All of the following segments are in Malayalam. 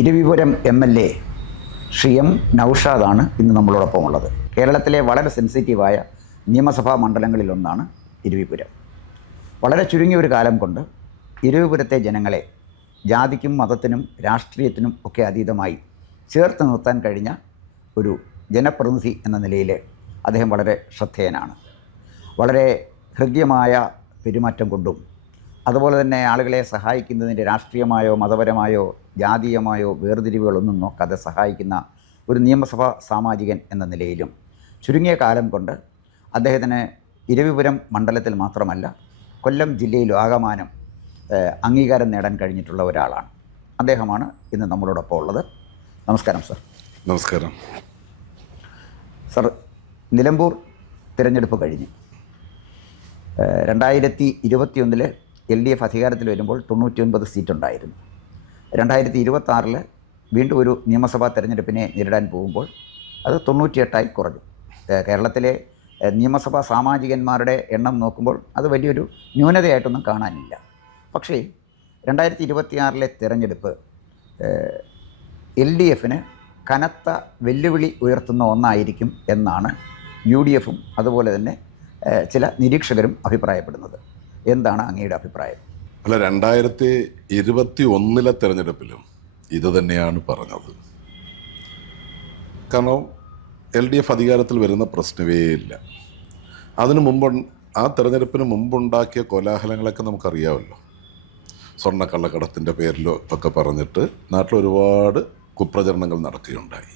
ഇരവിപുരം MLA ശ്രീ എം നൗഷാദാണ് ഇന്ന് നമ്മളോടൊപ്പം ഉള്ളത്. കേരളത്തിലെ വളരെ സെൻസിറ്റീവായ നിയമസഭാ മണ്ഡലങ്ങളിലൊന്നാണ് ഇരവിപുരം. വളരെ ചുരുങ്ങിയ ഒരു കാലം കൊണ്ട് ഇരവിപുരത്തെ ജനങ്ങളെ ജാതിക്കും മതത്തിനും രാഷ്ട്രീയത്തിനും ഒക്കെ അതീതമായി ചേർത്ത് നിർത്താൻ കഴിഞ്ഞ ഒരു ജനപ്രതിനിധി എന്ന നിലയിൽ അദ്ദേഹം വളരെ ശ്രദ്ധേയനാണ്. വളരെ ഹൃദ്യമായ പെരുമാറ്റം കൊണ്ടും അതുപോലെ തന്നെ ആളുകളെ സഹായിക്കുന്നതിൻ്റെ രാഷ്ട്രീയമായോ മതപരമായോ ജാതീയമായോ വേർതിരിവുകളൊന്നും നോക്കാതെ സഹായിക്കുന്ന ഒരു നിയമസഭാ സാമാജികൻ എന്ന നിലയിലും ചുരുങ്ങിയ കാലം കൊണ്ട് അദ്ദേഹത്തിന് ഇരവിപുരം മണ്ഡലത്തിൽ മാത്രമല്ല കൊല്ലം ജില്ലയിലും ആകമാനം അംഗീകാരം നേടാൻ കഴിഞ്ഞിട്ടുള്ള ഒരാളാണ്. അദ്ദേഹമാണ് ഇന്ന് നമ്മളോടൊപ്പം ഉള്ളത്. നമസ്കാരം സർ. നമസ്കാരം സർ. നിലമ്പൂർ തിരഞ്ഞെടുപ്പ് കഴിഞ്ഞു. 2021 LDF അധികാരത്തിൽ വരുമ്പോൾ 99 സീറ്റുണ്ടായിരുന്നു. 2026 വീണ്ടും ഒരു നിയമസഭാ തെരഞ്ഞെടുപ്പിനെ നേരിടാൻ പോകുമ്പോൾ അത് 98 കുറഞ്ഞു. കേരളത്തിലെ നിയമസഭാ സാമാജികന്മാരുടെ എണ്ണം നോക്കുമ്പോൾ അത് വലിയൊരു ന്യൂനതയായിട്ടൊന്നും കാണാനില്ല. പക്ഷേ 2026 തിരഞ്ഞെടുപ്പ് LDFന് കനത്ത വെല്ലുവിളി ഉയർത്തുന്ന ഒന്നായിരിക്കും എന്നാണ് UDFും അതുപോലെ തന്നെ ചില നിരീക്ഷകരും അഭിപ്രായപ്പെടുന്നത്. എന്താണ് അങ്ങയുടെ അഭിപ്രായം? അല്ല, 2021 തെരഞ്ഞെടുപ്പിലും ഇത് തന്നെയാണ് പറഞ്ഞത്. കാരണം LDF അധികാരത്തിൽ വരുന്ന പ്രശ്നമേ ഇല്ല. അതിനു മുമ്പ് ആ തെരഞ്ഞെടുപ്പിന് മുമ്പുണ്ടാക്കിയ കോലാഹലങ്ങളൊക്കെ നമുക്കറിയാമല്ലോ. സ്വർണ്ണക്കള്ളക്കടത്തിൻ്റെ പേരിലോ ഒക്കെ പറഞ്ഞിട്ട് നാട്ടിൽ ഒരുപാട് കുപ്രചരണങ്ങൾ നടക്കുകയുണ്ടായി.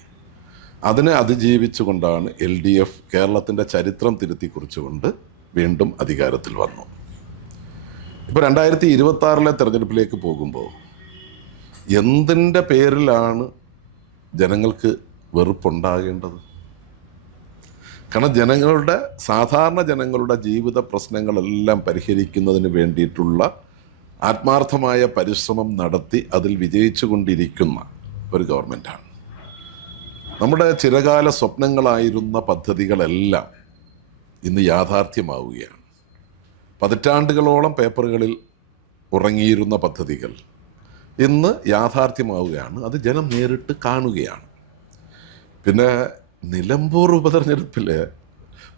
അതിനെ അതിജീവിച്ചുകൊണ്ടാണ് LDF കേരളത്തിൻ്റെ ചരിത്രം തിരുത്തി കുറിച്ചുകൊണ്ട് വീണ്ടും അധികാരത്തിൽ വന്നു. ഇപ്പോൾ 2026 തെരഞ്ഞെടുപ്പിലേക്ക് പോകുമ്പോൾ എന്തിൻ്റെ പേരിലാണ് ജനങ്ങൾക്ക് വെറുപ്പുണ്ടാകേണ്ടത്? കാരണം സാധാരണ ജനങ്ങളുടെ ജീവിത പ്രശ്നങ്ങളെല്ലാം പരിഹരിക്കുന്നതിന് വേണ്ടിയിട്ടുള്ള ആത്മാർത്ഥമായ പരിശ്രമം നടത്തി അതിൽ വിജയിച്ചു കൊണ്ടിരിക്കുന്ന ഒരു ഗവൺമെൻറ്റാണ്. നമ്മുടെ ചിരകാല സ്വപ്നങ്ങളായിരുന്ന പദ്ധതികളെല്ലാം ഇന്ന് യാഥാർത്ഥ്യമാവുകയാണ്. പതിറ്റാണ്ടുകളോളം പേപ്പറുകളിൽ ഉറങ്ങിയിരുന്ന പദ്ധതികൾ ഇന്ന് യാഥാർത്ഥ്യമാവുകയാണ്. അത് ജനം നേരിട്ട് കാണുകയാണ്. പിന്നെ നിലമ്പൂർ ഉപതെരഞ്ഞെടുപ്പിൽ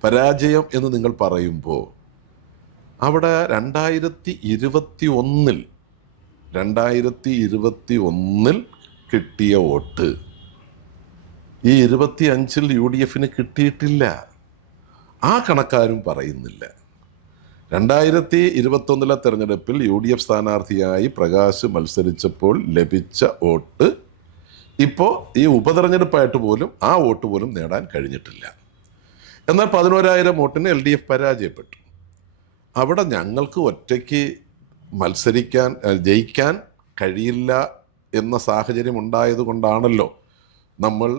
പരാജയം എന്ന് നിങ്ങൾ പറയുമ്പോൾ അവിടെ 2021 കിട്ടിയ വോട്ട് ഈ 25 UDFന് കിട്ടിയിട്ടില്ല. ആ കണക്കാരും പറയുന്നില്ല. 2021 തെരഞ്ഞെടുപ്പിൽ UDF സ്ഥാനാർത്ഥിയായി പ്രകാശ് മത്സരിച്ചപ്പോൾ ലഭിച്ച വോട്ട് ഇപ്പോൾ ഈ ഉപതെരഞ്ഞെടുപ്പായിട്ട് പോലും ആ വോട്ട് പോലും നേടാൻ കഴിഞ്ഞിട്ടില്ല. എന്നാൽ 11,000 വോട്ടിന് LDF പരാജയപ്പെട്ടു. അവിടെ ഞങ്ങൾക്ക് ഒറ്റയ്ക്ക് ജയിക്കാൻ കഴിയില്ല എന്ന സാഹചര്യം ഉണ്ടായതുകൊണ്ടാണല്ലോ നമ്മൾ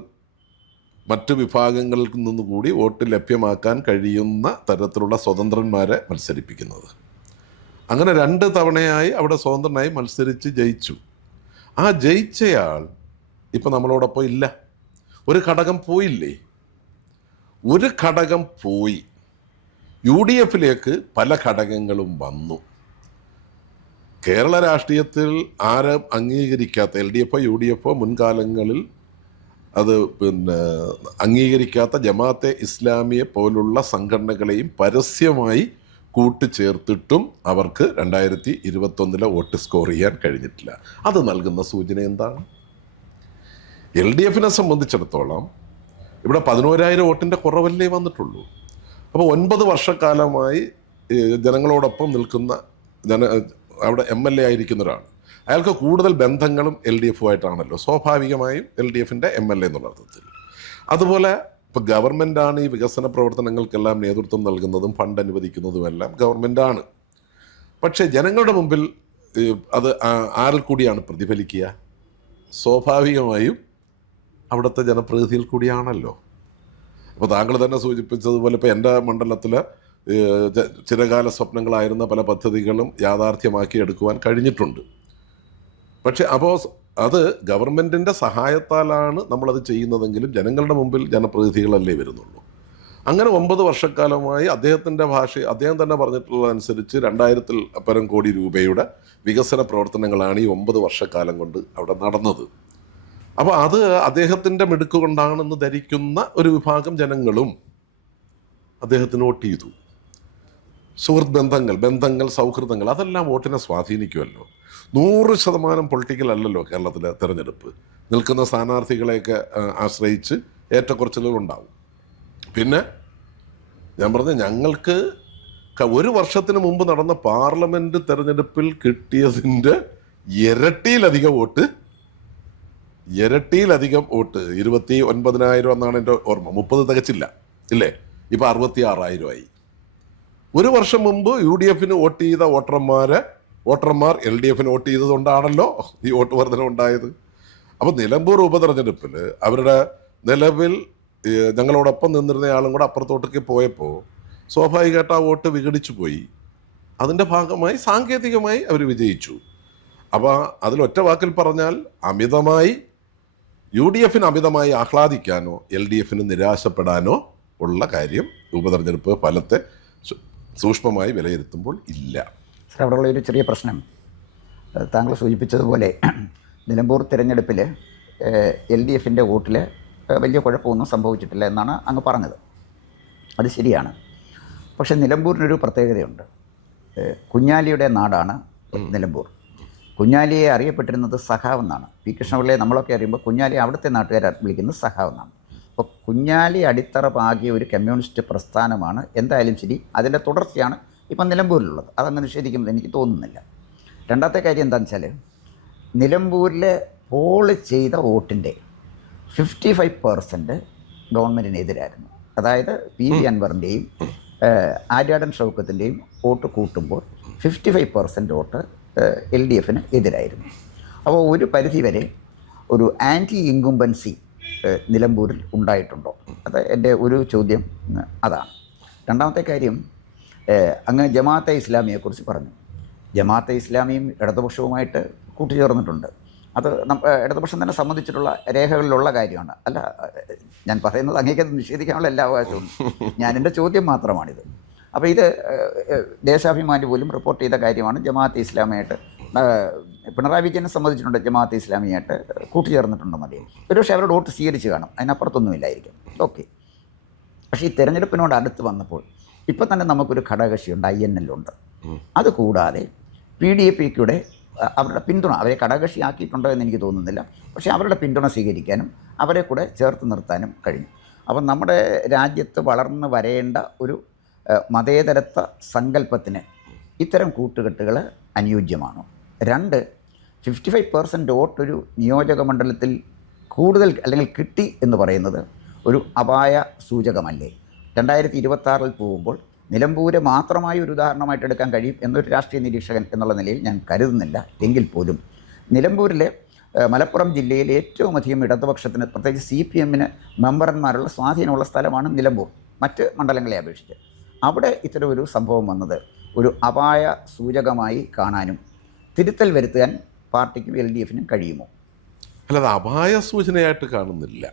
മറ്റു വിഭാഗങ്ങളിൽ നിന്നുകൂടി വോട്ട് ലഭ്യമാക്കാൻ കഴിയുന്ന തരത്തിലുള്ള സ്വതന്ത്രന്മാരെ മത്സരിപ്പിക്കുന്നത്. അങ്ങനെ 2 തവണയായി അവിടെ സ്വതന്ത്രനായി മത്സരിച്ച് ജയിച്ചു. ആ ജയിച്ചയാൾ ഇപ്പം നമ്മളോടൊപ്പം ഇല്ല. ഒരു ഘടകം പോയില്ലേ? ഒരു ഘടകം പോയി. UDFിലേക്ക് പല ഘടകങ്ങളും വന്നു. കേരള രാഷ്ട്രീയത്തിൽ ആരും അംഗീകരിക്കാത്ത LDFോ UDFോ മുൻകാലങ്ങളിൽ അത് അംഗീകരിക്കാത്ത ജമാഅത്തെ ഇസ്ലാമിയെ പോലുള്ള സംഘടനകളെയും പരസ്യമായി കൂട്ടിച്ചേർത്തിട്ടും അവർക്ക് 2021 വോട്ട് സ്കോർ ചെയ്യാൻ കഴിഞ്ഞിട്ടില്ല. അത് നൽകുന്ന സൂചന എന്താണ്? LDFനെ സംബന്ധിച്ചിടത്തോളം ഇവിടെ 11,000 വോട്ടിൻ്റെ കുറവല്ലേ വന്നിട്ടുള്ളൂ. അപ്പോൾ 9 വർഷക്കാലമായി ജനങ്ങളോടൊപ്പം നിൽക്കുന്ന അവിടെ MLA ആയിരിക്കുന്ന ഒരാൾ, അയാൾക്ക് കൂടുതൽ ബന്ധങ്ങളും LDFുമായിട്ടാണല്ലോ സ്വാഭാവികമായും LDFിൻ്റെ MLA എന്നുള്ള അർത്ഥത്തിൽ. അതുപോലെ ഇപ്പോൾ ഗവൺമെൻറ്റാണ് ഈ വികസന പ്രവർത്തനങ്ങൾക്കെല്ലാം നേതൃത്വം നൽകുന്നതും ഫണ്ട് അനുവദിക്കുന്നതുമെല്ലാം ഗവൺമെൻറ്റാണ്. പക്ഷേ ജനങ്ങളുടെ മുമ്പിൽ അത് ആരിൽ കൂടിയാണ് പ്രതിഫലിക്കുക? സ്വാഭാവികമായും അവിടുത്തെ ജനപ്രതിനിധിയിൽ കൂടിയാണല്ലോ. അപ്പോൾ താങ്കൾ തന്നെ സൂചിപ്പിച്ചതുപോലെ ഇപ്പോൾ എൻ്റെ മണ്ഡലത്തിൽ ചിരകാല സ്വപ്നങ്ങളായിരുന്ന പല പദ്ധതികളും യാഥാർത്ഥ്യമാക്കി എടുക്കുവാൻ കഴിഞ്ഞിട്ടുണ്ട്. പക്ഷെ അപ്പോൾ അത് ഗവൺമെൻറ്റിൻ്റെ സഹായത്താലാണ് നമ്മളത് ചെയ്യുന്നതെങ്കിലും ജനങ്ങളുടെ മുമ്പിൽ ജനപ്രതിനിധികളല്ലേ വരുന്നുള്ളൂ. അങ്ങനെ 9 വർഷക്കാലമായി അദ്ദേഹം തന്നെ പറഞ്ഞിട്ടുള്ളതനുസരിച്ച് 2,000-ൽ പരം കോടി രൂപയുടെ വികസന പ്രവർത്തനങ്ങളാണ് ഈ 9 വർഷക്കാലം കൊണ്ട് അവിടെ നടന്നത്. അപ്പോൾ അത് അദ്ദേഹത്തിൻ്റെ മിടുക്ക് കൊണ്ടാണെന്ന് ധരിക്കുന്ന ഒരു വിഭാഗം ജനങ്ങളും അദ്ദേഹത്തിന് വോട്ട് ചെയ്തു. സുഹൃത്ത് ബന്ധങ്ങൾ, സൗഹൃദങ്ങൾ അതെല്ലാം വോട്ടിനെ സ്വാധീനിക്കുമല്ലോ. 100% പൊളിറ്റിക്കൽ അല്ലല്ലോ കേരളത്തിലെ തെരഞ്ഞെടുപ്പ്. നിൽക്കുന്ന സ്ഥാനാർത്ഥികളെയൊക്കെ ആശ്രയിച്ച് ഏറ്റക്കുറച്ചിലുകളുണ്ടാവും. പിന്നെ ഞാൻ പറഞ്ഞ ഞങ്ങൾക്ക് ഒരു വർഷത്തിന് മുമ്പ് നടന്ന പാർലമെൻറ്റ് തെരഞ്ഞെടുപ്പിൽ കിട്ടിയതിൻ്റെ ഇരട്ടിയിലധികം വോട്ട് 29,000 എന്നാണ് എൻ്റെ ഓർമ്മ. 30 തികച്ചില്ല ഇല്ലേ? ഇപ്പോൾ 66,000 ഒരു വർഷം മുമ്പ് UDF വോട്ട് ചെയ്ത വോട്ടർമാർ LDF വോട്ട് ചെയ്തതുകൊണ്ടാണല്ലോ ഈ വോട്ട് വർധന ഉണ്ടായത്. അപ്പോൾ നിലമ്പൂർ ഉപതെരഞ്ഞെടുപ്പിൽ അവരുടെ നിലവിൽ ഞങ്ങളോടൊപ്പം നിന്നിരുന്ന ആളും കൂടെ അപ്പുറത്തോട്ടേക്ക് പോയപ്പോൾ സ്വാഭാവികമായിട്ട് ആ വോട്ട് വിഘടിച്ചു പോയി. അതിൻ്റെ ഭാഗമായി സാങ്കേതികമായി അവർ വിജയിച്ചു. അപ്പോൾ അതിലൊറ്റ വാക്കിൽ പറഞ്ഞാൽ UDF അമിതമായി ആഹ്ലാദിക്കാനോ LDF നിരാശപ്പെടാനോ ഉള്ള കാര്യം ഉപതെരഞ്ഞെടുപ്പ് ഫലത്തെ സൂക്ഷ്മമായി വിലയിരുത്തുമ്പോൾ ഇല്ല. സാർ, അവിടെയുള്ള ഒരു ചെറിയ പ്രശ്നം താങ്കൾ സൂചിപ്പിച്ചതുപോലെ നിലമ്പൂർ തിരഞ്ഞെടുപ്പിൽ LDF വോട്ടിൽ വലിയ കുഴപ്പമൊന്നും സംഭവിച്ചിട്ടില്ല എന്നാണ് അങ്ങ് പറഞ്ഞത്. അത് ശരിയാണ്. പക്ഷേ നിലമ്പൂരിനൊരു പ്രത്യേകതയുണ്ട്. കുഞ്ഞാലിയുടെ നാടാണ് നിലമ്പൂർ. കുഞ്ഞാലിയെ അറിയപ്പെട്ടിരുന്നത് സഖാവെന്നാണ്. പി കൃഷ്ണപിള്ളയെ നമ്മളൊക്കെ അറിയുമ്പോൾ കുഞ്ഞാലി അവിടുത്തെ നാട്ടുകാർ വിളിക്കുന്നത് സഖാവെന്നാണ്. അപ്പോൾ കുഞ്ഞാലി അടിത്തറ പാകിയ ഒരു കമ്മ്യൂണിസ്റ്റ് പ്രസ്ഥാനമാണ് എന്തായാലും ശരി. അതിൻ്റെ തുടർച്ചയാണ് ഇപ്പം നിലമ്പൂരിലുള്ളത്. അതങ്ങനെ നിഷേധിക്കുമെന്ന് എനിക്ക് തോന്നുന്നില്ല. രണ്ടാമത്തെ കാര്യം എന്താണെന്ന് വെച്ചാൽ നിലമ്പൂരിൽ പോൾ ചെയ്ത വോട്ടിൻ്റെ 55% ഗവൺമെൻറ്റിനെതിരായിരുന്നു. അതായത് PV അൻവറിൻ്റെയും ആര്യാടൻ ഷൗക്കത്തിൻ്റെയും വോട്ട് കൂട്ടുമ്പോൾ 55% വോട്ട് LDF എതിരായിരുന്നു. അപ്പോൾ ഒരു പരിധിവരെ ഒരു ആൻറ്റി ഇൻകുംബൻസി നിലമ്പൂരിൽ ഉണ്ടായിട്ടുണ്ടോ? അത് എൻ്റെ ഒരു ചോദ്യം അതാണ്. രണ്ടാമത്തെ കാര്യം, അങ്ങ് ജമാഅത്തെ ഇസ്ലാമിയെക്കുറിച്ച് പറഞ്ഞു. ജമാഅത്തെ ഇസ്ലാമിയും ഇടതുപക്ഷവുമായിട്ട് കൂട്ടുചേർന്നിട്ടുണ്ട്. അത് ഇടതുപക്ഷം തന്നെ സംബന്ധിച്ചിട്ടുള്ള രേഖകളിലുള്ള കാര്യമാണ്. അല്ല, ഞാൻ പറയുന്നത് അങ്ങേക്കത് നിഷേധിക്കാനുള്ള എല്ലാ അവകാശവും. ഞാൻ എൻ്റെ ചോദ്യം മാത്രമാണിത്. അപ്പോൾ ഇത് ദേശാഭിമാനി പോലും റിപ്പോർട്ട് ചെയ്ത കാര്യമാണ്. ജമാഅത്തെ ഇസ്ലാമിയായിട്ട് പിണറായി വിജയനെ സംബന്ധിച്ചിട്ടുണ്ട്. ജമാഅത്തെ ഇസ്ലാമിയായിട്ട് കൂട്ടുചേർന്നിട്ടുണ്ടെന്നറിയാം. ഒരുപക്ഷെ അവരുടെ വോട്ട് സ്വീകരിച്ച് കാണും, അതിനപ്പുറത്തൊന്നുമില്ലായിരിക്കും. ഓക്കെ. പക്ഷേ ഈ തെരഞ്ഞെടുപ്പിനോട് അടുത്ത് വന്നപ്പോൾ ഇപ്പം തന്നെ നമുക്കൊരു ഘടകകക്ഷിയുണ്ട്, INL ഉണ്ട്. അതുകൂടാതെ PDP-യുടെ അവരുടെ പിന്തുണ, അവരെ ഘടകകക്ഷിയാക്കിയിട്ടുണ്ടോ എന്ന് എനിക്ക് തോന്നുന്നില്ല. പക്ഷേ അവരുടെ പിന്തുണ സ്വീകരിക്കാനും അവരെ കൂടെ ചേർത്ത് നിർത്താനും കഴിഞ്ഞു. അപ്പം നമ്മുടെ രാജ്യത്ത് വളർന്നു വരേണ്ട ഒരു മതേതരത്വ സങ്കല്പത്തിന് ഇത്തരം കൂട്ടുകെട്ടുകൾ അനുയോജ്യമാണോ? 2, 55% വോട്ട് ഒരു നിയോജക മണ്ഡലത്തിൽ കൂടുതൽ അല്ലെങ്കിൽ കിട്ടി എന്ന് പറയുന്നത് ഒരു അപായ സൂചകമല്ലേ? 2026 പോകുമ്പോൾ നിലമ്പൂര് മാത്രമായി ഒരു ഉദാഹരണമായിട്ട് എടുക്കാൻ കഴിയും എന്നൊരു രാഷ്ട്രീയ നിരീക്ഷകൻ എന്നുള്ള നിലയിൽ ഞാൻ കരുതുന്നില്ല. എങ്കിൽ പോലും നിലമ്പൂരിലെ മലപ്പുറം ജില്ലയിൽ ഏറ്റവും അധികം ഇടതുപക്ഷത്തിന്, പ്രത്യേകിച്ച് CPM മെമ്പർമാരുള്ള സ്വാധീനമുള്ള സ്ഥലമാണ് നിലമ്പൂർ, മറ്റ് മണ്ഡലങ്ങളെ അപേക്ഷിച്ച്. അവിടെ ഇത്തരം ഒരു സംഭവം വന്നത് ഒരു അപായ സൂചകമായി കാണാനും തിരുത്തൽ വരുത്താൻ പാർട്ടിക്കും LDF കഴിയുമോ? അല്ലാതെ അപായ സൂചനയായിട്ട് കാണുന്നില്ല.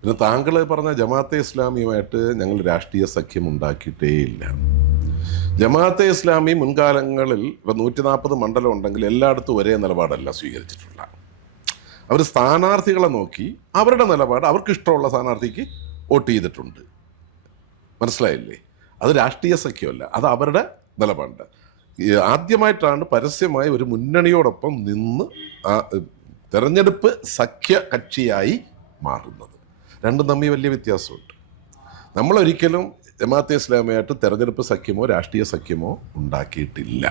പിന്നെ താങ്കൾ പറഞ്ഞ ജമാഅത്തെ ഇസ്ലാമിയുമായിട്ട് ഞങ്ങൾ രാഷ്ട്രീയ സഖ്യം ഉണ്ടാക്കിയിട്ടേയില്ല. ജമാഅത്തെ ഇസ്ലാമി മുൻകാലങ്ങളിൽ ഇപ്പം 140 മണ്ഡലം ഉണ്ടെങ്കിൽ എല്ലായിടത്തും ഒരേ നിലപാടല്ല സ്വീകരിച്ചിട്ടുള്ള. അവർ സ്ഥാനാർത്ഥികളെ നോക്കി അവരുടെ നിലപാട് അവർക്കിഷ്ടമുള്ള സ്ഥാനാർത്ഥിക്ക് വോട്ട് ചെയ്തിട്ടുണ്ട്. മനസ്സിലായില്ലേ? അത് രാഷ്ട്രീയ സഖ്യമല്ല, അത് അവരുടെ നിലപാട്. ആദ്യമായിട്ടാണ് പരസ്യമായി ഒരു മുന്നണിയോടൊപ്പം നിന്ന് തെരഞ്ഞെടുപ്പ് സഖ്യ കക്ഷിയായി മാറുന്നത്. രണ്ടും തമ്മിൽ വലിയ വ്യത്യാസമുണ്ട്. നമ്മളൊരിക്കലും ജമാഅത്തെ ഇസ്ലാമിയായിട്ട് തെരഞ്ഞെടുപ്പ് സഖ്യമോ രാഷ്ട്രീയ സഖ്യമോ ഉണ്ടാക്കിയിട്ടില്ല.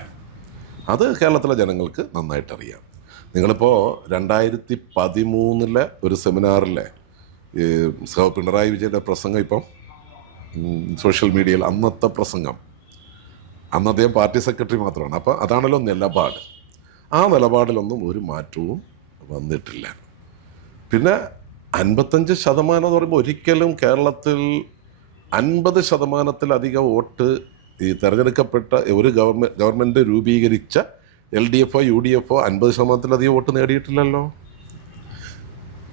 അത് കേരളത്തിലെ ജനങ്ങൾക്ക് നന്നായിട്ടറിയാം. നിങ്ങളിപ്പോൾ 2013 ഒരു സെമിനാറിലെ പിണറായി വിജയൻ്റെ പ്രസംഗം ഇപ്പം സോഷ്യൽ മീഡിയയിൽ, അന്നത്തെ പ്രസംഗം, അന്ന് അദ്ദേഹം പാർട്ടി സെക്രട്ടറി മാത്രമാണ്. അപ്പോൾ അതാണല്ലോ നിലപാട്. ആ നിലപാടിലൊന്നും ഒരു മാറ്റവും വന്നിട്ടില്ല. പിന്നെ 55% എന്ന് പറയുമ്പോൾ ഒരിക്കലും കേരളത്തിൽ 50%-ലധികം വോട്ട് ഈ തിരഞ്ഞെടുക്കപ്പെട്ട ഒരു ഗവൺമെൻറ് രൂപീകരിച്ച LDF UDF 50%-ലധികം വോട്ട് നേടിയിട്ടില്ലല്ലോ.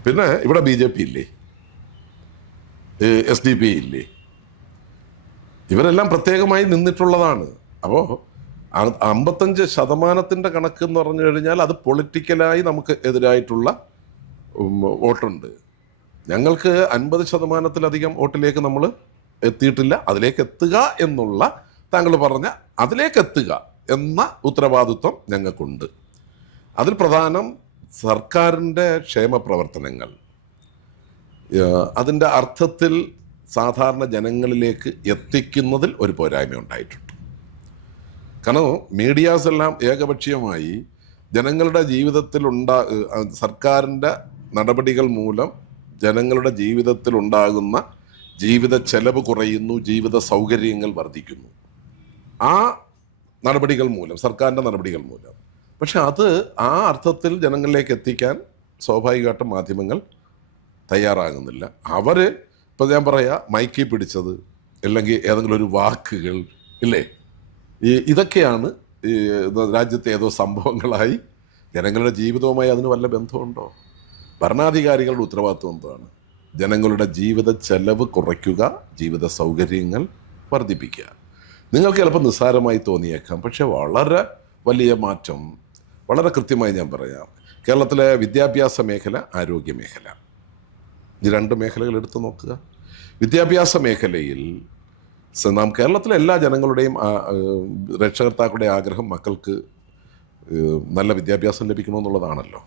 പിന്നെ ഇവിടെ BJP ഇല്ലേ, SDP ഇല്ലേ, ഇവരെല്ലാം പ്രത്യേകമായി നിന്നിട്ടുള്ളതാണ്. അപ്പോൾ 55% കണക്ക് എന്ന് പറഞ്ഞു കഴിഞ്ഞാൽ അത് പൊളിറ്റിക്കലായി നമുക്ക് എതിരായിട്ടുള്ള വോട്ടുണ്ട്. ഞങ്ങൾക്ക് 50%-ലധികം വോട്ടിലേക്ക് നമ്മൾ എത്തിയിട്ടില്ല. അതിലേക്ക് എത്തുക എന്നുള്ള, താങ്കൾ പറഞ്ഞ അതിലേക്ക് എത്തുക എന്ന ഉത്തരവാദിത്വം ഞങ്ങൾക്കുണ്ട്. അതിൽ പ്രധാനം സർക്കാരിൻ്റെ ക്ഷേമ പ്രവർത്തനങ്ങൾ അതിൻ്റെ അർത്ഥത്തിൽ സാധാരണ ജനങ്ങളിലേക്ക് എത്തിക്കുന്നതിൽ ഒരു പോരായ്മ ഉണ്ടായിട്ടുണ്ട്. കാരണം മീഡിയാസ് എല്ലാം ഏകപക്ഷീയമായി ജനങ്ങളുടെ ജീവിതത്തിൽ സർക്കാരിൻ്റെ നടപടികൾ മൂലം ജനങ്ങളുടെ ജീവിതത്തിൽ ഉണ്ടാകുന്ന ജീവിത ചെലവ് കുറയുന്നു, ജീവിത സൗകര്യങ്ങൾ വർദ്ധിക്കുന്നു, ആ നടപടികൾ മൂലം, സർക്കാരിൻ്റെ നടപടികൾ മൂലം. പക്ഷെ അത് ആ അർത്ഥത്തിൽ ജനങ്ങളിലേക്ക് എത്തിക്കാൻ സ്വാഭാവികമായിട്ടും മാധ്യമങ്ങൾ തയ്യാറാകുന്നില്ല. അവർ ഇപ്പോൾ ഞാൻ പറയാം, മൈക്കി പിടിച്ചത് അല്ലെങ്കിൽ ഏതെങ്കിലും ഒരു വാക്കുകൾ ഇല്ലേ, ഇതൊക്കെയാണ് രാജ്യത്തെ ഏതോ സംഭവങ്ങളായി ജനങ്ങളുടെ ജീവിതവുമായി അതിന് വല്ല ബന്ധമുണ്ടോ? ഭരണാധികാരികളുടെ ഉത്തരവാദിത്വം എന്താണ്? ജനങ്ങളുടെ ജീവിത ചെലവ് കുറയ്ക്കുക, ജീവിത സൗകര്യങ്ങൾ വർദ്ധിപ്പിക്കുക. നിങ്ങൾക്ക് ചിലപ്പോൾ നിസ്സാരമായി തോന്നിയേക്കാം, പക്ഷെ വളരെ വലിയ മാറ്റം, വളരെ കൃത്യമായി ഞാൻ പറയാം. കേരളത്തിലെ വിദ്യാഭ്യാസ മേഖല, ആരോഗ്യ മേഖല, ഈ 2 മേഖലകൾ എടുത്തു നോക്കുക. വിദ്യാഭ്യാസ മേഖലയിൽ നാം കേരളത്തിലെ എല്ലാ ജനങ്ങളുടെയും രക്ഷകർത്താക്കളുടെ ആഗ്രഹം മക്കൾക്ക് നല്ല വിദ്യാഭ്യാസം ലഭിക്കണമെന്നുള്ളതാണല്ലോ.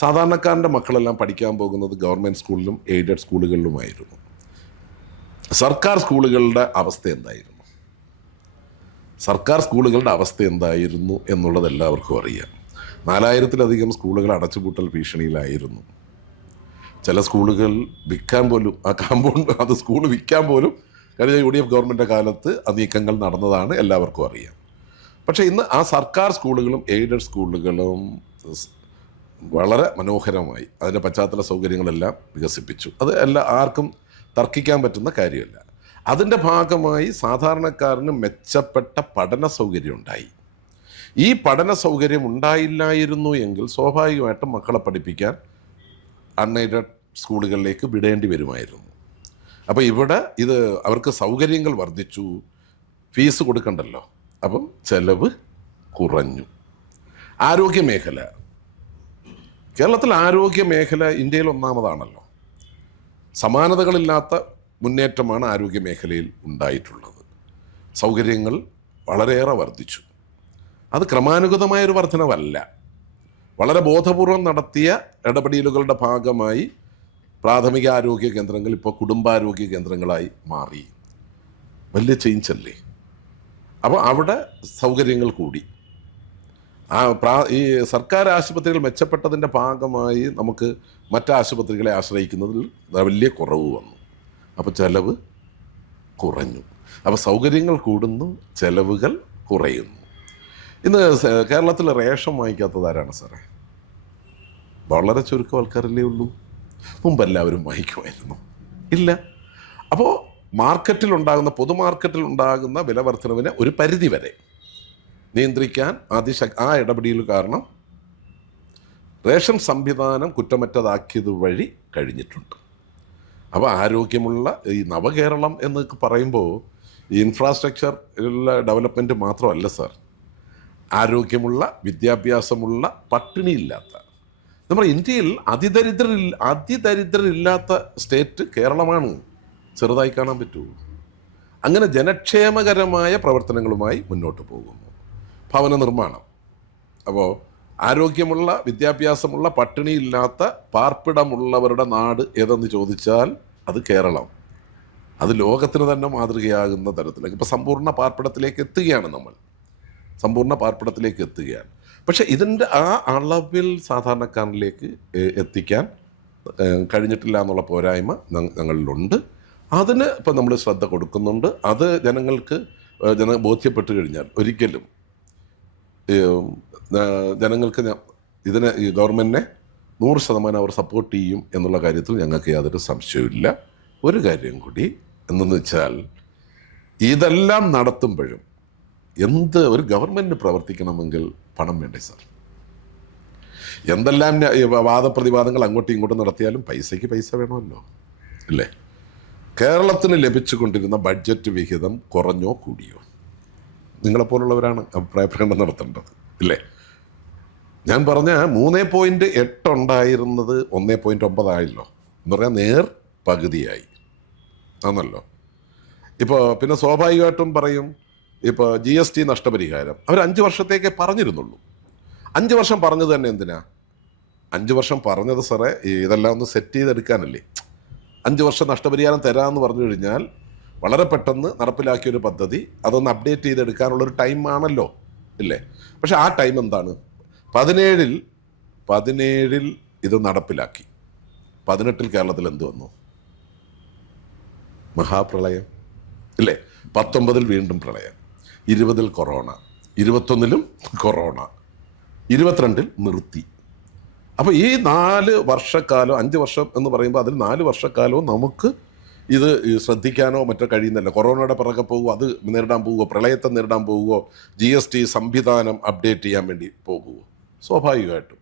സാധാരണക്കാരൻ്റെ മക്കളെല്ലാം പഠിക്കാൻ പോകുന്നത് ഗവൺമെൻറ് സ്കൂളിലും എയ്ഡഡ് സ്കൂളുകളിലുമായിരുന്നു. സർക്കാർ സ്കൂളുകളുടെ അവസ്ഥ എന്തായിരുന്നു? സർക്കാർ സ്കൂളുകളുടെ അവസ്ഥ എന്തായിരുന്നു എന്നുള്ളത് എല്ലാവർക്കും അറിയാം. 4000-ലധികം സ്കൂളുകൾ അടച്ചുപൂട്ടൽ ഭീഷണിയിലായിരുന്നു. ചില സ്കൂളുകൾ വിൽക്കാൻ പോലും, അത് സ്കൂൾ വിൽക്കാൻ പോലും കഴിഞ്ഞ UDF ഗവൺമെൻറ് കാലത്ത് നീക്കങ്ങൾ നടന്നതാണ്, എല്ലാവർക്കും അറിയാം. പക്ഷേ ഇന്ന് ആ സർക്കാർ സ്കൂളുകളും എയ്ഡഡ് സ്കൂളുകളും വളരെ മനോഹരമായി അതിൻ്റെ പശ്ചാത്തല സൗകര്യങ്ങളെല്ലാം വികസിപ്പിച്ചു. അത് ആർക്കും തർക്കിക്കാൻ പറ്റുന്ന കാര്യമല്ല. അതിൻ്റെ ഭാഗമായി സാധാരണക്കാരന് മെച്ചപ്പെട്ട പഠന സൗകര്യം ഉണ്ടായി. ഈ പഠന സൗകര്യം ഉണ്ടായില്ലായിരുന്നു എങ്കിൽ സ്വാഭാവികമായിട്ടും മക്കളെ പഠിപ്പിക്കാൻ അൺഎയ്ഡഡ് സ്കൂളുകളിലേക്ക് വിടേണ്ടി വരുമായിരുന്നു. അപ്പോൾ ഇവിടെ അവർക്ക് സൗകര്യങ്ങൾ വർദ്ധിച്ചു, ഫീസ് കൊടുക്കണ്ടല്ലോ, അപ്പം ചെലവ് കുറഞ്ഞു. ആരോഗ്യമേഖല, കേരളത്തിൽ ആരോഗ്യമേഖല ഇന്ത്യയിൽ ഒന്നാമതാണല്ലോ. സമാനതകളില്ലാത്ത മുന്നേറ്റമാണ് ആരോഗ്യമേഖലയിൽ ഉണ്ടായിട്ടുള്ളത്. സൗകര്യങ്ങൾ വളരെയേറെ വർദ്ധിച്ചു. അത് ക്രമാനുഗതമായൊരു വർധനവല്ല, വളരെ ബോധപൂർവം നടത്തിയ ഇടപെടലുകളുടെ ഭാഗമായി പ്രാഥമിക ആരോഗ്യ കേന്ദ്രങ്ങൾ ഇപ്പോൾ കുടുംബാരോഗ്യ കേന്ദ്രങ്ങളായി മാറി. വലിയ ചേഞ്ച് അല്ലേ? അപ്പോൾ അവിടെ സൗകര്യങ്ങൾ കൂടി. ഈ സർക്കാർ ആശുപത്രികൾ മെച്ചപ്പെട്ടതിൻ്റെ ഭാഗമായി നമുക്ക് മറ്റാശുപത്രികളെ ആശ്രയിക്കുന്നതിൽ വലിയ കുറവ് വന്നു. അപ്പോൾ ചെലവ് കുറഞ്ഞു. അപ്പോൾ സൗകര്യങ്ങൾ കൂടുന്നു, ചെലവുകൾ കുറയുന്നു. ഇന്ന് കേരളത്തിൽ റേഷൻ വാങ്ങിക്കാത്തത് ആരാണ് സാറേ? വളരെ ചുരുക്കം ആൾക്കാരല്ലേ ഉള്ളൂ. മുമ്പ് എല്ലാവരും വാങ്ങിക്കുമായിരുന്നു, ഇല്ല. അപ്പോൾ പൊതുമാർക്കറ്റിൽ ഉണ്ടാകുന്ന വില വർധനവിനെ ഒരു പരിധി വരെ നിയന്ത്രിക്കാൻ ആ ഇടപെടൽ കാരണം റേഷൻ സംവിധാനം കുറ്റമറ്റതാക്കിയത് വഴി കഴിഞ്ഞിട്ടുണ്ട്. അപ്പോൾ ആരോഗ്യമുള്ള ഈ നവകേരളം എന്നൊക്കെ പറയുമ്പോൾ ഈ ഇൻഫ്രാസ്ട്രക്ചർ ഡെവലപ്മെൻറ്റ് മാത്രമല്ല സാർ, ആരോഗ്യമുള്ള, വിദ്യാഭ്യാസമുള്ള, പട്ടിണിയില്ലാത്ത, നമ്മുടെ ഇന്ത്യയിൽ അതിദരിദ്രരില്ലാത്ത സ്റ്റേറ്റ് കേരളമാണ്. ചെറുതായി കാണാൻ പറ്റുമോ? അങ്ങനെ ജനക്ഷേമകരമായ പ്രവർത്തനങ്ങളുമായി മുന്നോട്ട് പോകുന്നു. ഭവന നിർമ്മാണം, അപ്പോൾ ആരോഗ്യമുള്ള, വിദ്യാഭ്യാസമുള്ള, പട്ടിണിയില്ലാത്ത, പാർപ്പിടമുള്ളവരുടെ നാട് ഏതെന്ന് ചോദിച്ചാൽ അത് കേരളം. അത് ലോകത്തിന് തന്നെ മാതൃകയാകുന്ന തരത്തിലേക്ക് ഇപ്പോൾ സമ്പൂർണ്ണ പാർപ്പിടത്തിലേക്ക് എത്തുകയാണ്. പക്ഷേ ഇതിൻ്റെ ആ അളവിൽ സാധാരണക്കാരനിലേക്ക് എത്തിക്കാൻ കഴിഞ്ഞിട്ടില്ല എന്നുള്ള പോരായ്മ ഞങ്ങളിലുണ്ട്. അതിന് ഇപ്പം നമ്മൾ ശ്രദ്ധ കൊടുക്കുന്നുണ്ട്. അത് ജനങ്ങൾക്ക് ബോധ്യപ്പെട്ട് കഴിഞ്ഞാൽ ഒരിക്കലും ജനങ്ങൾക്ക് ഇതിനെ, ഈ ഗവൺമെൻറ്റിനെ 100% അവർ സപ്പോർട്ട് ചെയ്യും എന്നുള്ള കാര്യത്തിൽ ഞങ്ങൾക്ക് യാതൊരു സംശയവുമില്ല. ഒരു കാര്യം കൂടി എന്തെന്ന് വെച്ചാൽ, ഇതെല്ലാം നടത്തുമ്പോഴും ഒരു ഗവൺമെൻറ് പ്രവർത്തിക്കണമെങ്കിൽ പണം വേണ്ടേ സാർ? എന്തെല്ലാം വാദപ്രതിവാദങ്ങൾ അങ്ങോട്ടും ഇങ്ങോട്ടും നടത്തിയാലും പൈസയ്ക്ക് പൈസ വേണമല്ലോ, അല്ലേ? കേരളത്തിന് ലഭിച്ചുകൊണ്ടിരുന്ന ബഡ്ജറ്റ് വിഹിതം കുറഞ്ഞോ കൂടിയോ? നിങ്ങളെപ്പോലുള്ളവരാണ് അഭിപ്രായ പ്രകടനം നടത്തേണ്ടത്, ഇല്ലേ? ഞാൻ പറഞ്ഞ 3.8 ഉണ്ടായിരുന്നത് 1.9 ആയല്ലോ എന്ന് പറയാൻ നേർ പകുതിയായി ആണല്ലോ. ഇപ്പോൾ പിന്നെ സ്വാഭാവികമായിട്ടും പറയും ഇപ്പോൾ GST നഷ്ടപരിഹാരം അവർ 5 വർഷത്തേക്കേ പറഞ്ഞിരുന്നുള്ളൂ. 5 വർഷം പറഞ്ഞത് തന്നെ എന്തിനാ? 5 വർഷം പറഞ്ഞത് സാറേ ഇതെല്ലാം ഒന്ന് സെറ്റ് ചെയ്തെടുക്കാനല്ലേ. 5 വർഷം നഷ്ടപരിഹാരം തരാമെന്ന് പറഞ്ഞു കഴിഞ്ഞാൽ വളരെ പെട്ടെന്ന് നടപ്പിലാക്കിയൊരു പദ്ധതി അതൊന്ന് അപ്ഡേറ്റ് ചെയ്തെടുക്കാനുള്ളൊരു ടൈം ആണല്ലോ, ഇല്ലേ? പക്ഷെ ആ ടൈം എന്താണ്? 17 ഇത് നടപ്പിലാക്കി. 18 കേരളത്തിൽ എന്ത് വന്നു? മഹാപ്രളയം, ഇല്ലേ? 19 വീണ്ടും പ്രളയം, 20 കൊറോണ, 21 കൊറോണ, 22 നിർത്തി. അപ്പോൾ ഈ 4 വർഷക്കാലം, 5 വർഷം എന്ന് പറയുമ്പോൾ അതിൽ 4 വർഷക്കാലവും നമുക്ക് ഇത് ശ്രദ്ധിക്കാനോ മറ്റോ കഴിയുന്നില്ല. കൊറോണയുടെ പിറകെ പോകുമോ, അത് നേരിടാൻ പോകുമോ, പ്രളയത്തെ നേരിടാൻ പോകുമോ, GST സംവിധാനം അപ്ഡേറ്റ് ചെയ്യാൻ വേണ്ടി പോകുമോ? സ്വാഭാവികമായിട്ടും.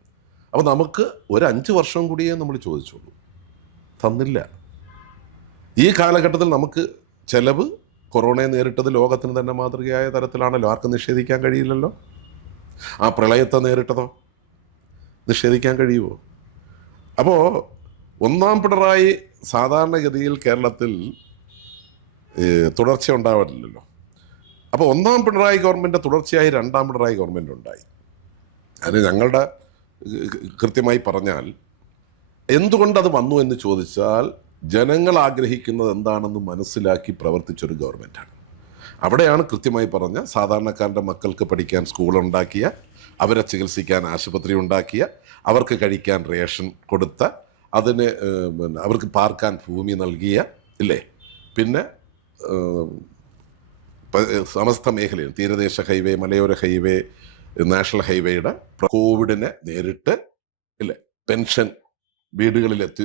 അപ്പോൾ നമുക്ക് ഒരു 5 വർഷം കൂടിയേ നമ്മൾ ചോദിച്ചുള്ളൂ, തന്നില്ല. ഈ കാലഘട്ടത്തിൽ നമുക്ക് ചെലവ് കൊറോണയെ നേരിട്ടത് ലോകത്തിന് തന്നെ മാതൃകയായ തരത്തിലാണല്ലോ, ആർക്കും നിഷേധിക്കാൻ കഴിയില്ലല്ലോ. ആ പ്രളയത്തെ നേരിട്ടതോ നിഷേധിക്കാൻ കഴിയുമോ? അപ്പോൾ 1-ാം പിണറായി സാധാരണഗതിയിൽ കേരളത്തിൽ തുടർച്ച ഉണ്ടാവാറില്ലല്ലോ. അപ്പോൾ 1-ാം പിണറായി ഗവൺമെൻറ് തുടർച്ചയായി 2-ാം പിണറായി ഗവൺമെൻറ് ഉണ്ടായി. അത് ഞങ്ങളുടെ കൃത്യമായി പറഞ്ഞാൽ എന്തുകൊണ്ടത് വന്നു എന്ന് ചോദിച്ചാൽ ജനങ്ങൾ ആഗ്രഹിക്കുന്നത് എന്താണെന്ന് മനസ്സിലാക്കി പ്രവർത്തിച്ചൊരു ഗവൺമെൻറ്റാണ്. അവിടെയാണ് കൃത്യമായി പറഞ്ഞ സാധാരണക്കാരൻ്റെ മക്കൾക്ക് പഠിക്കാൻ സ്കൂളുണ്ടാക്കിയ, അവരെ ചികിത്സിക്കാൻ ആശുപത്രി ഉണ്ടാക്കിയ, അവർക്ക് കഴിക്കാൻ റേഷൻ കൊടുത്ത, അതിന് അവർക്ക് പാർക്കാൻ ഭൂമി നൽകിയ, ഇല്ലേ? പിന്നെ സമസ്ത മേഖലയിൽ തീരദേശ ഹൈവേ, മലയോര ഹൈവേ, നാഷണൽ ഹൈവേയുടെ കോവിഡിനെ നേരിട്ട്, ഇല്ലേ? പെൻഷൻ വീടുകളിലെത്തി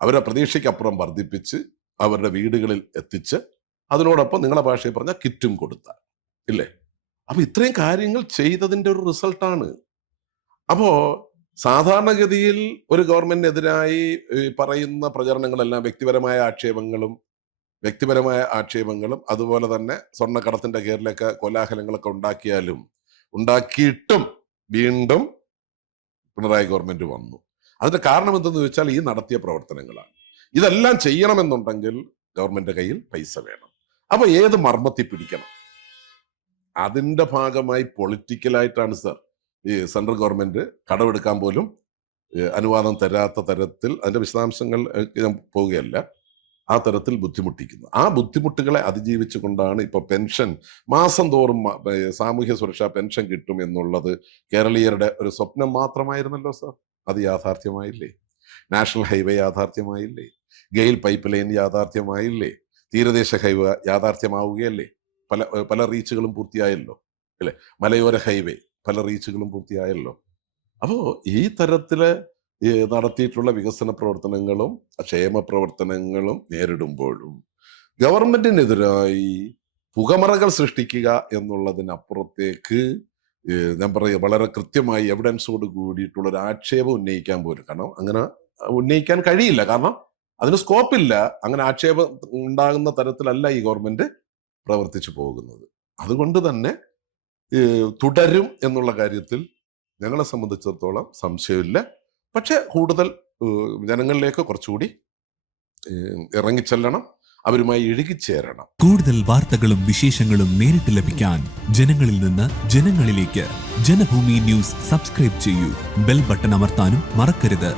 അവരുടെ പ്രതീക്ഷയ്ക്കപ്പുറം വർദ്ധിപ്പിച്ച് അവരുടെ വീടുകളിൽ എത്തിച്ച്, അതിനോടൊപ്പം നിങ്ങളുടെ ഭാഷയിൽ പറഞ്ഞാൽ കിറ്റും കൊടുത്ത, ഇല്ലേ? അപ്പോൾ ഇത്രയും കാര്യങ്ങൾ ചെയ്തതിൻ്റെ ഒരു റിസൾട്ടാണ്. അപ്പോൾ സാധാരണഗതിയിൽ ഒരു ഗവൺമെന്റിനെതിരായി പറയുന്ന പ്രചരണങ്ങളെല്ലാം വ്യക്തിപരമായ ആക്ഷേപങ്ങളും അതുപോലെ തന്നെ സ്വർണ്ണക്കടത്തിന്റെ പേരിലൊക്കെ കോലാഹലങ്ങളൊക്കെ ഉണ്ടാക്കിയിട്ടും വീണ്ടും പിണറായി ഗവൺമെന്റ് വന്നു. അതിന്റെ കാരണം എന്തെന്ന് ചോദിച്ചാൽ ഈ നടത്തിയ പ്രവർത്തനങ്ങളാണ്. ഇതെല്ലാം ചെയ്യണമെന്നുണ്ടെങ്കിൽ ഗവൺമെന്റ് കയ്യിൽ പൈസ വേണം. അപ്പൊ ഏത് മർമ്മത്തിൽ പിടിക്കണം? അതിന്റെ ഭാഗമായി പൊളിറ്റിക്കലായിട്ടാണ് സർ ഈ സെൻട്രൽ ഗവൺമെന്റ് കടമെടുക്കാൻ പോലും അനുവാദം തരാത്ത തരത്തിൽ, അതിന്റെ വിശദാംശങ്ങൾ ഞാൻ പോവുകയല്ല, ആ തരത്തിൽ ബുദ്ധിമുട്ടിക്കുന്നു. ആ ബുദ്ധിമുട്ടുകളെ അതിജീവിച്ചുകൊണ്ടാണ് ഇപ്പോൾ പെൻഷൻ മാസം തോറും സാമൂഹ്യ സുരക്ഷാ പെൻഷൻ കിട്ടും എന്നുള്ളത് കേരളീയരുടെ ഒരു സ്വപ്നം മാത്രമായിരുന്നല്ലോ സാർ. അത് യാഥാർത്ഥ്യമായില്ലേ? നാഷണൽ ഹൈവേ യാഥാർത്ഥ്യമായില്ലേ? ഗെയിൽ പൈപ്പ് ലൈൻ യാഥാർത്ഥ്യമായില്ലേ? തീരദേശ ഹൈവേ യാഥാർത്ഥ്യമാവുകയല്ലേ? പല റീച്ചുകളും പൂർത്തിയായല്ലോ, അല്ലേ? മലയോര ഹൈവേ പല റീച്ചുകളും പൂർത്തിയായല്ലോ. അപ്പോൾ ഈ തരത്തില് നടത്തിയിട്ടുള്ള വികസന പ്രവർത്തനങ്ങളും ക്ഷേമ പ്രവർത്തനങ്ങളും നേരിടുമ്പോഴും ഗവൺമെന്റിനെതിരായി പുകമറകൾ സൃഷ്ടിക്കുക എന്നുള്ളതിനപ്പുറത്തേക്ക് ഞാൻ പറയുക വളരെ കൃത്യമായി എവിഡൻസോട് കൂടിയിട്ടുള്ള ഒരു ആക്ഷേപം ഉന്നയിക്കാൻ പോലും, കാരണം അങ്ങനെ ഉന്നയിക്കാൻ കഴിയില്ല, കാരണം അതിന് സ്കോപ്പില്ല. അങ്ങനെ ആക്ഷേപം ഉണ്ടാകുന്ന തരത്തിലല്ല ഈ ഗവൺമെന്റ് പ്രവർത്തിച്ചു പോകുന്നത്. അതുകൊണ്ട് തന്നെ തുടരും എന്നുള്ള കാര്യത്തിൽ ഞങ്ങളെ സംബന്ധിച്ചിടത്തോളം സംശയമില്ല. പക്ഷെ കൂടുതൽ ജനങ്ങളിലേക്ക് കുറച്ചുകൂടി ഇറങ്ങിച്ചെല്ലണം, അവരുമായി ഇഴുകിച്ചേരണം. കൂടുതൽ വാർത്തകളും വിശേഷങ്ങളും നേരിട്ട് ലഭിക്കാൻ ജനങ്ങളിൽ നിന്ന് ജനങ്ങളിലേക്ക് ജനഭൂമി ന്യൂസ് സബ്സ്ക്രൈബ് ചെയ്യൂ. ബെൽ ബട്ടൺ അമർത്താനും മറക്കരുത്.